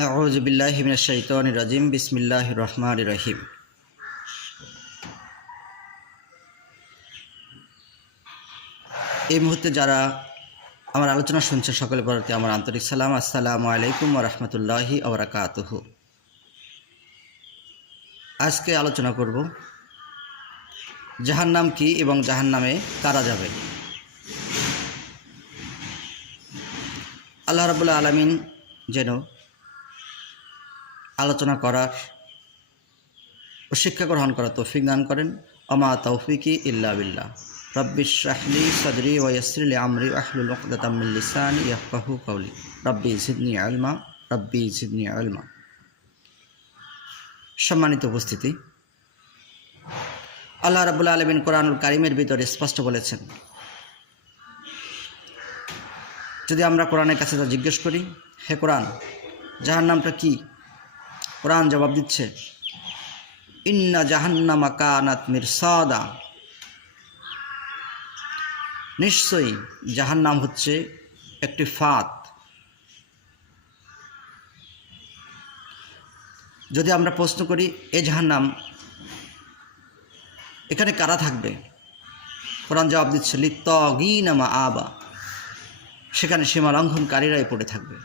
আউযু বিল্লাহি মিনাশ শাইতানির রাজিম। বিসমিল্লাহির রহমানির রহিম। এই মুহূর্তে যারা আমার আলোচনা শুনছেন সকলের প্রতি আমার আন্তরিক সালাম। আসসালামু আলাইকুম ওয়া রাহমাতুল্লাহি ওয়া বারাকাতুহু। আজকে আলোচনা করব জাহান্নাম কি এবং জাহান্নামে কারা যাবে। আল্লাহ রাব্বুল আলামিন যেন আলোচনা করার ও শিক্ষা গ্রহণ করার তৌফিক দান করেন। আমা তৌফিকি ইল্লা বিল্লাহ। রব্বি ইশরাহ লি সাদরি ওয়া ইয়াসসির লি আমরি ওয়াহলুল উকদাতাম মিন লিসানি ইয়াফকাহু কাওলি। রব্বি জিদনি ইলমা, রব্বি জিদনি ইলমা। সম্মানিত উপস্থিতি, আল্লাহ রাব্বুল আলামিন কোরআনুল কারীমের ভিতরে স্পষ্ট বলেছেন, যদি আমরা কোরআনের কাছে তা জিজ্ঞেস করি, হে কোরআন, জাহান্নামটা কি? কোরআন জবাব দিচ্ছে, ইন্না জাহান্নামা কানাত মিরসাদা। নিশ্চয়ই জাহান্নাম হচ্ছে একটি ফাঁদ। যদি আমরা প্রশ্ন করি, এ জাহান্নাম এখানে কারা থাকবে? কোরআন জবাব দিচ্ছে, লিত্তাগীনা মাআবা। সেখানে সীমা লঙ্ঘনকারীরাই পড়ে থাকবে।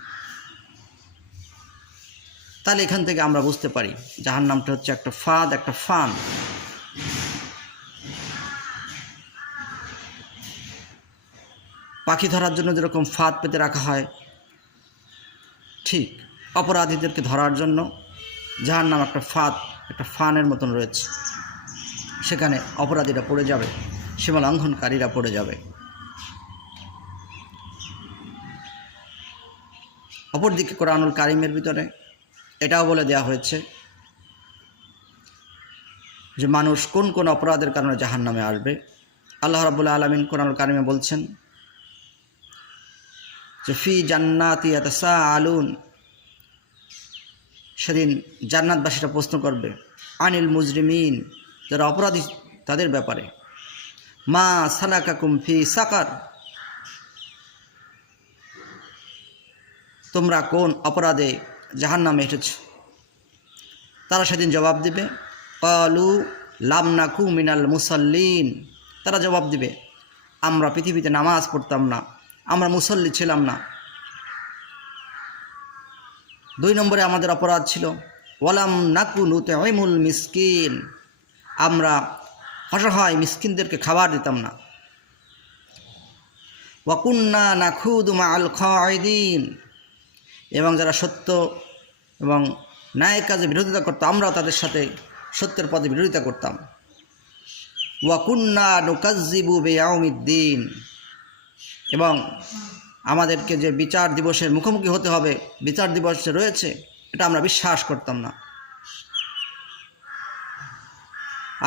তাহলে এখান থেকে আমরা বুঝতে পারি জাহান্নামটা হচ্ছে একটা ফাঁদ, একটা ফান। পাখি ধরার জন্য যেরকম ফাঁদ পেতে রাখা হয়, ঠিক অপরাধীদেরকে ধরার জন্য জাহান্নাম একটা ফাঁদ, একটা ফানের মতন রয়েছে। সেখানে অপরাধীরা পড়ে যাবে, সীমা লঙ্ঘনকারীরা পড়ে যাবে। অপরদিকে কোরআনুল কারীমের ভিতরে এটাও বলে দেওয়া হয়েছে যে মানুষ কোন কোন অপরাধের কারণে জাহান্নামে আসবে। আল্লাহ রাব্বুল আলামিন কোরআনুল কারীমে বলছেন যে ফি জান্নাতি ইয়াতাসাআলুন। সেদিন জান্নাতবাসীরা প্রশ্ন করবে আনিল মুজরিমিন, যারা অপরাধী তাদের ব্যাপারে। মা সালাকাকুম ফি সাকার, তোমরা কোন অপরাধে জাহান্নামে এসেছ? তারা সেদিন জবাব দিবে, ক্বালু লাম নাকু মিনাল মুসাল্লিন। তারা জবাব দিবে, আমরা পৃথিবীতে নামাজ পড়তাম না, আমরা মুসল্লি ছিলাম না। 2 নম্বরে আমাদের অপরাধ ছিল ওয়ালাম নাকু নুতঈমুল মিসকিন, আমরা অসহায় মিসকিনদেরকে খাবার দিতাম না। ওয়া কুন্না নাখুদু মাআল খাইদিন, এবং যারা সত্য এবং ন্যায় কাজে বিরোধিতা করতো আমরাও তাদের সাথে সত্যের পথে বিরোধিতা করতাম। ওয়া কুন্না নুকাজ্জিবু বিয়াউমিদ্দিন, এবং আমাদেরকে যে বিচার দিবসের মুখোমুখি হতে হবে, বিচার দিবস রয়েছে, এটা আমরা বিশ্বাস করতাম না।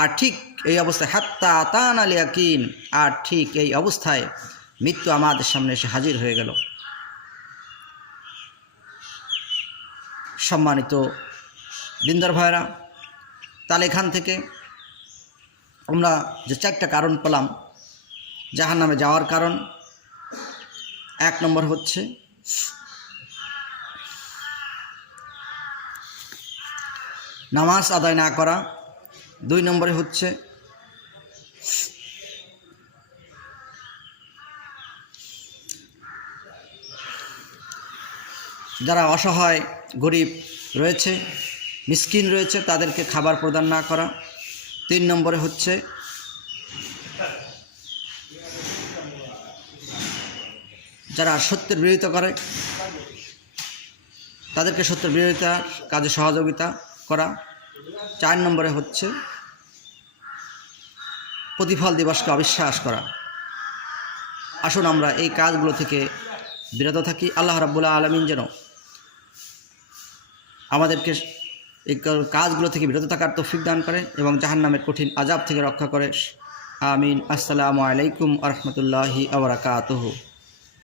আর ঠিক এই অবস্থায় হাত্তা আতানা আল ইয়াকিন, আর ঠিক এই অবস্থায় মৃত্যু আমাদের সামনে এসে হাজির হয়ে গেল। সম্মানিত দিনদার ভাইরা, তাহলে এখান থেকে আমরা যে 4টা কারণ পেলাম জাহান্নামে যাওয়ার কারণ। 1 নম্বর হচ্ছে নামাজ আদায় না করা। 2 নম্বরে হচ্ছে যারা অসহায় গরিব রয়েছে, মিসকিন রয়েছে, তাদেরকে খাবার প্রদান না করা। 3 নম্বরে হচ্ছে যারা সত্যের বিরোধিতা করে তাদেরকে সত্যের বিরোধিতার কাজে সহযোগিতা করা। 4 নম্বরে হচ্ছে প্রতিফল দিবসকে অবিশ্বাস করা। আসুন আমরা এই কাজগুলো থেকে বিরত থাকি। আল্লাহ রাব্বুল আলামিন যেন আমাদেরকে এই কাজগুলো থেকে বিরত থাকার তৌফিক দান করে এবং জাহান্নামের কঠিন আযাব থেকে রক্ষা করে। আমিন। আসসালামু আলাইকুম ওয়া রাহমাতুল্লাহি ওয়া বারাকাতুহু।